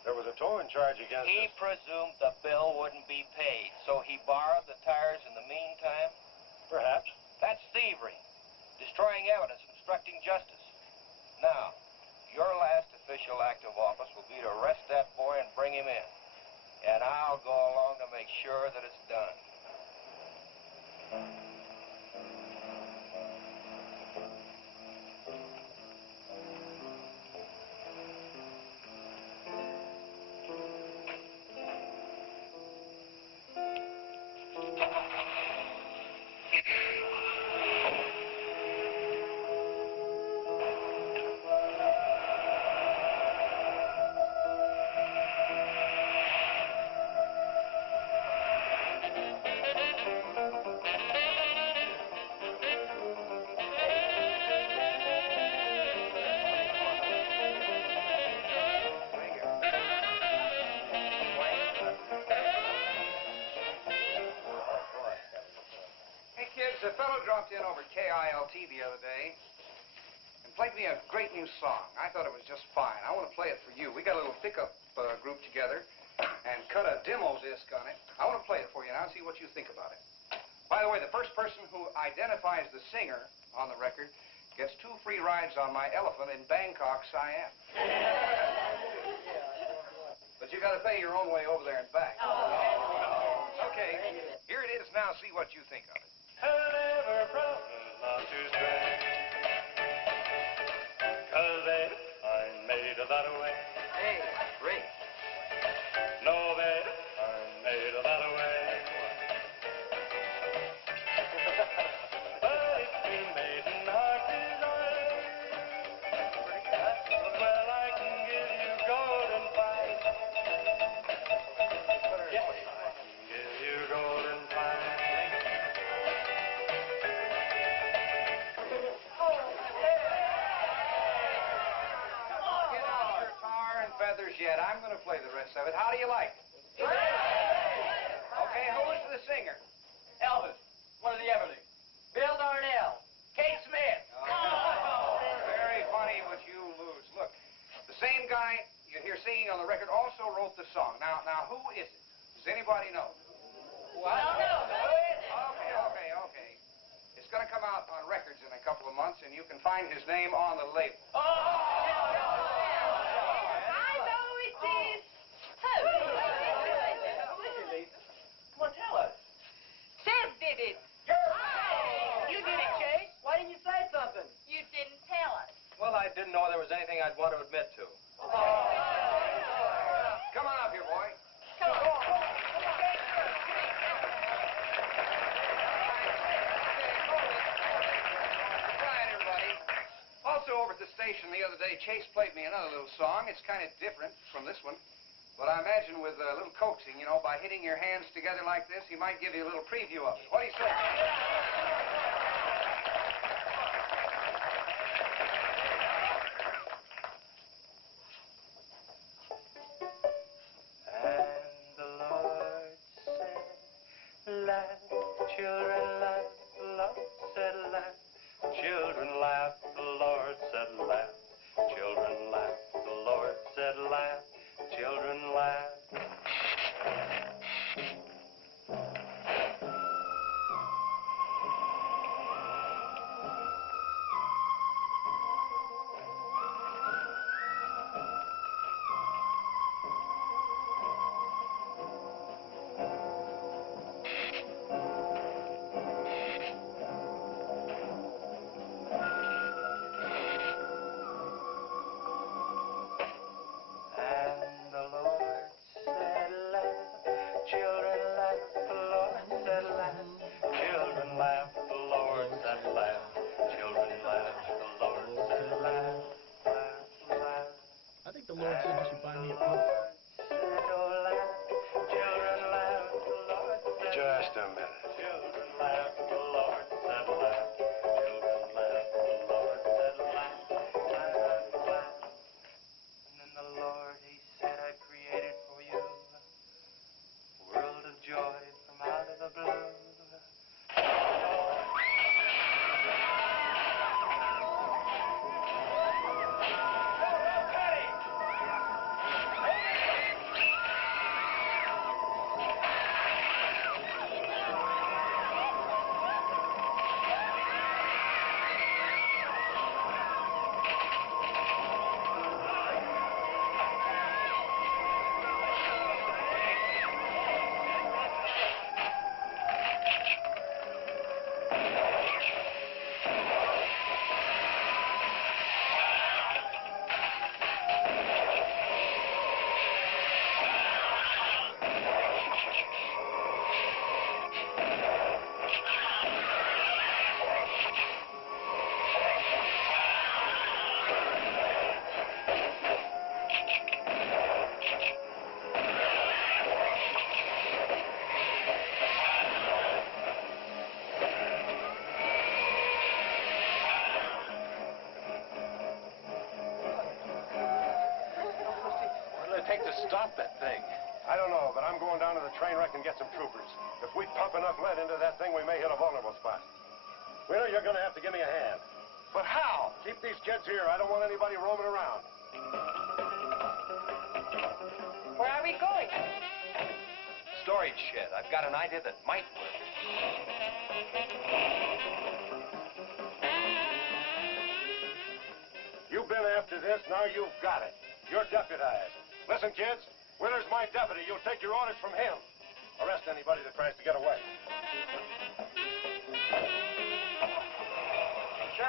There was a towing charge against He us. presumed the bill wouldn't be paid, so he borrowed the tires in the meantime. Perhaps. That's thievery, destroying evidence, obstructing justice. Now, your last official act of office will be to arrest that boy and bring him in. And I'll go along to make sure that it's done. A fellow dropped in over KILT the other day and played me a great new song. I thought it was just fine. I want to play it for you. We got a little pickup group together and cut a demo disc on it. I want to play it for you now and see what you think about it. By the way, the first person who identifies the singer on the record gets 2 free rides on my elephant in Bangkok, Siam. But you got to pay your own way over there and back. Okay, here it is now. I'll see what you think of it. And ever promise not to stray. 'Cause babe, I'm made that way. Hey, great. No, babe, I'm made that way. But it's too maiden heart desire. Well, I can give you golden fire. Yes, I can give you golden fire. Get out your tar and feathers yet. I'm going to play the rest of it. How do you like it? Okay, who is the singer? Elvis, one of the Everlys. Bill Darnell. Kate Smith. Very funny, but you lose. Look, the same guy you hear singing on the record also wrote the song. Now, who is it? Does anybody know? Well, I don't know. Okay. It's going to come out on records in a couple of months, and you can find his name on the label. I know it is. Who? Who is it, Lisa? Come on, tell us. Seb did it. You did it, Chase. Why didn't you say something? You didn't tell us. Well, I didn't know there was anything I'd want to admit to. Come on up here, boy. Come on. Quiet, everybody. Also, over at the station the other day, Chase played me another little song. It's kind of different from this one. But I imagine with a little coaxing, you know, by hitting your hands together like this, he might give you a little preview of it. What do you say? And the Lord said, laugh, children laugh, the Lord said laugh, children laugh, the Lord said laugh, children laugh, the Lord said laugh, children laugh. And the Lord said laugh, children laugh, the Lord said laugh, children laugh, the Lord said laugh, children laugh, the Lord said laugh, laugh, laugh. I think the Lord said you should buy me a book. Said, oh, laugh, children laugh, the Lord said Just a laugh, minute. children laugh, the Lord said laugh, children laugh, the Lord said laugh, laugh, laugh. And then the Lord, he said, I created for you a world of joy from out of the blue. What'll it take to stop that thing? I don't know, but I'm going down to the train wreck and get some troopers. If we pump enough lead into that thing, we may hit a vulnerable spot. Wheeler, you're going to have to give me a hand. But how? Keep these kids here. I don't want anybody roaming around. Where are we going? Storage shed. I've got an idea that might work. You've been after this, now you've got it. You're deputized. Listen, kids, Wheeler's my deputy. You'll take your orders from him. Arrest anybody that tries to get away.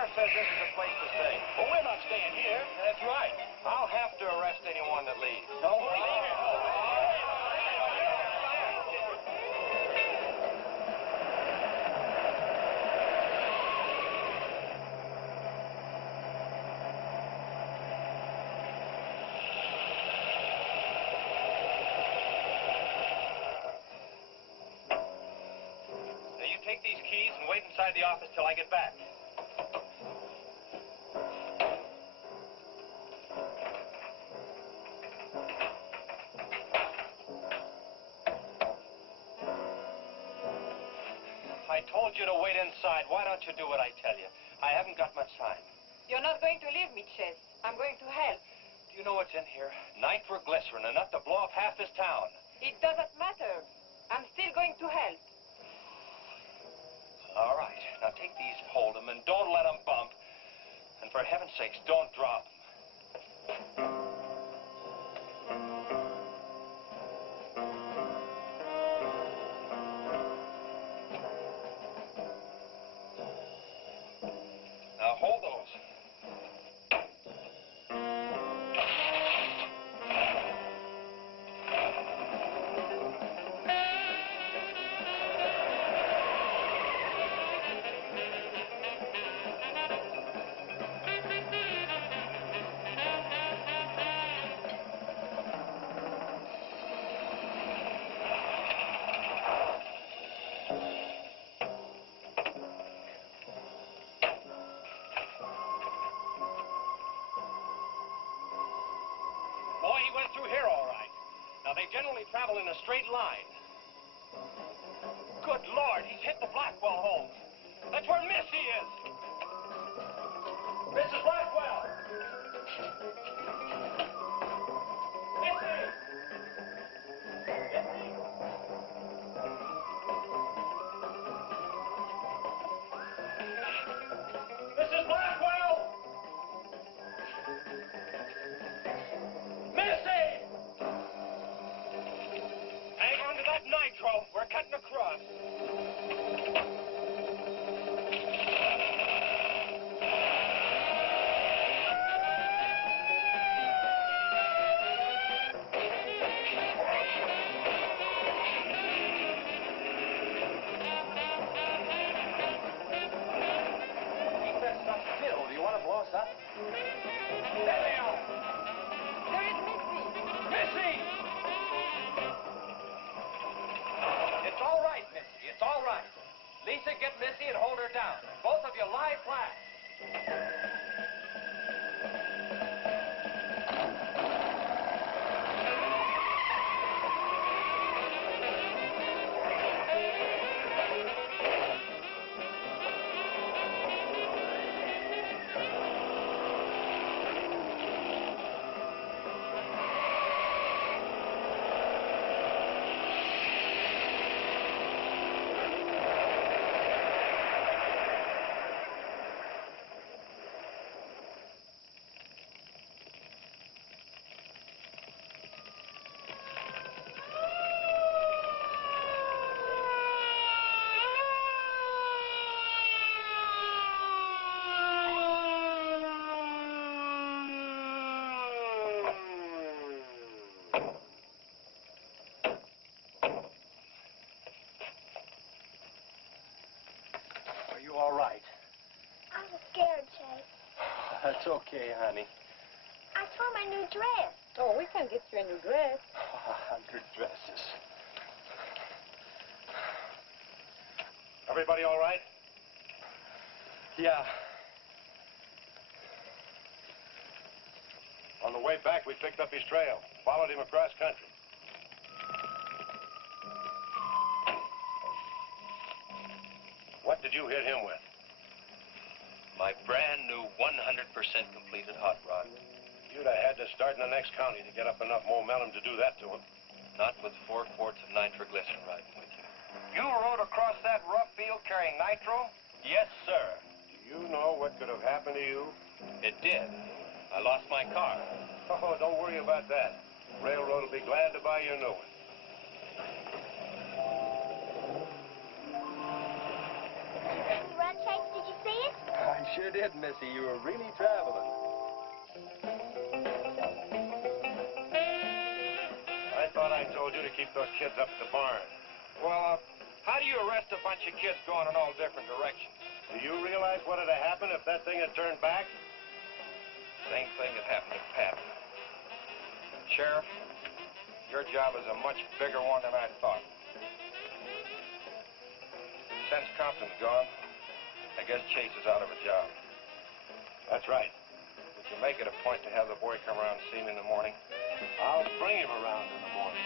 sheriff says this is a place to stay. Well, we're not staying here. That's right. I'll have to arrest anyone that leaves. Don't believe it. Now, you take these keys and wait inside the office till I get back. I told you to wait inside. Why don't you do what I tell you? I haven't got much time. You're not going to leave me, Chase. I'm going to help. Do you know what's in here? Nitroglycerin, enough to blow up half this town. It doesn't matter. I'm still going to help. All right. Now take these and hold them, and don't let them bump. And for heaven's sakes, don't drop them. Now hold those. Boy, he went through here all right. Now, they generally travel in a straight line. Good Lord, he's hit the Blackwell home. That's where Missy is. Mrs. Blackwell! Missy! Mrs. Blackwell! Missy! Hang on to that nitro. We're cutting across. Keep that stuff still. Do you want to blow us up? There they are. There is Missy. Missy! It's all right, Missy. It's all right. Lisa, get Missy and hold her down. Both of you lie flat. Are you all right? I was scared, Chase. That's okay, honey. I tore my new dress. Oh, we can get you a new dress. 100 dresses. Everybody all right? Yeah. On the way back, we picked up his trail, followed him across country. What did you hit him with? My brand new 100% completed hot rod. You'd have had to start in the next county to get up enough momentum to do that to him. Not with 4 quarts of nitroglycerin riding with you. You rode across that rough field carrying nitro? Yes, sir. Do you know what could have happened to you? It did. I lost my car. Oh, don't worry about that. Railroad will be glad to buy you a new one. Run, Chase, did you see it? I sure did, Missy. You were really traveling. I thought I told you to keep those kids up at the barn. Well, how do you arrest a bunch of kids going in all different directions? Do you realize what would have happened if that thing had turned back? Same thing that happened to Pat. Sheriff, your job is a much bigger one than I thought. Since Compton's gone, I guess Chase is out of a job. That's right. Would you make it a point to have the boy come around and see me in the morning? I'll bring him around in the morning.